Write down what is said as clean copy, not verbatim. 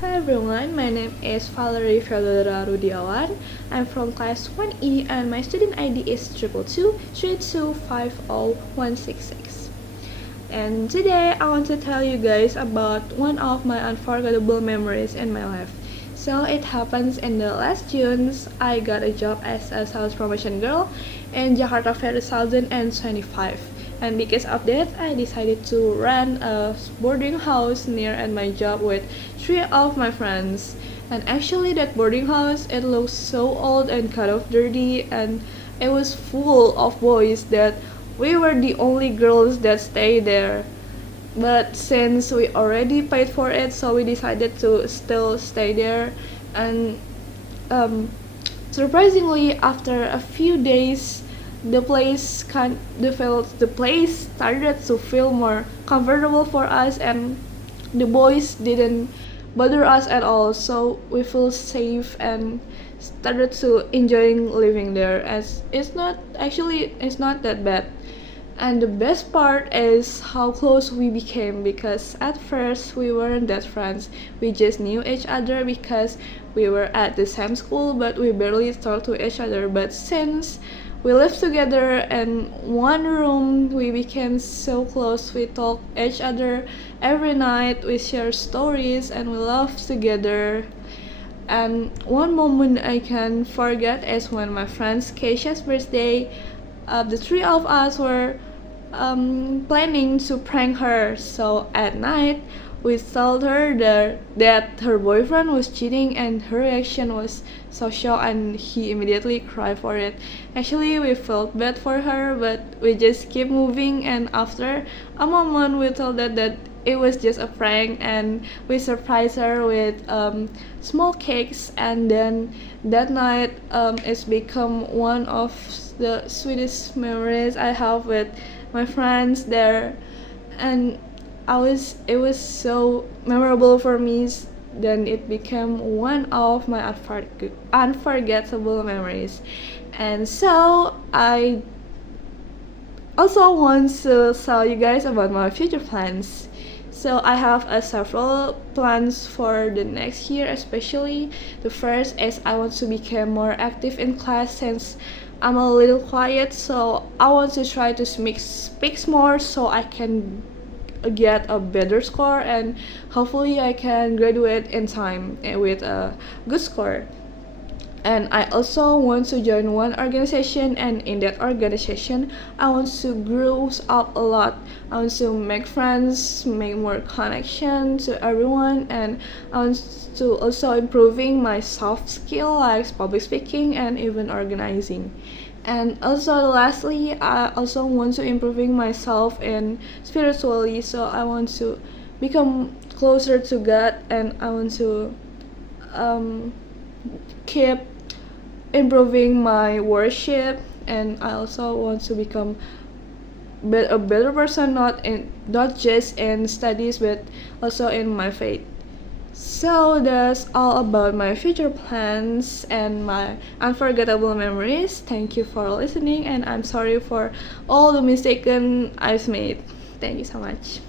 Hi everyone, my name is Valerie Feodora Rudiawan. I'm from class 1E and my student ID is 222-3250166. And today I want to tell you guys about one of my unforgettable memories in my life. So it happens in the last June, I got a job as a sales promotion girl in Jakarta Fair 2025. And because of that, I decided to rent a boarding house near at my job with three of my friends. And actually, that boarding house it looked so old and kind of dirty, and it was full of boys that we were the only girls that stayed there. But since we already paid for it, so we decided to still stay there. And um, surprisingly, after a few days, the place started to feel more comfortable for us, and the boys didn't bother us at all. So we feel safe and started to enjoying living there. As it's not that bad. And the best part is how close we became because at first we weren't that friends. We just knew each other because we were at the same school, but we barely talked to each other. But since we lived together in one room, we became so close. We talk each other every night, we share stories, and we laugh together. And one moment I can forget is when my friend's Keisha's birthday. The three of us were planning to prank her. So at night, we told her that her boyfriend was cheating, and her reaction was so shocked, and he immediately cried for it. Actually, we felt bad for her, but we just keep moving. And after a moment, we told her that it was just a prank, and we surprised her with small cakes. And then that night, it's become one of the sweetest memories I have with my friends there. And it was so memorable for me. Then it became one of my unforgettable memories. And so I also want to tell you guys about my future plans. So I have several plans for the next year, especially the first is I want to become more active in class since I'm a little quiet. So I want to try to speak more so I can get a better score, and hopefully I can graduate in time with a good score. And I also want to join one organization, and in that organization I want to grow up a lot. I want to make friends, make more connection to everyone, and I want to also improving my soft skill like public speaking and even organizing. And also lastly, I also want to improving myself in spiritually. So I want to become closer to God, and I want to um, keep improving my worship. And I also want to become a better person, not just in studies but also in my faith. So that's all about my future plans and my unforgettable memories. Thank you for listening, and I'm sorry for all the mistakes I've made. Thank you so much.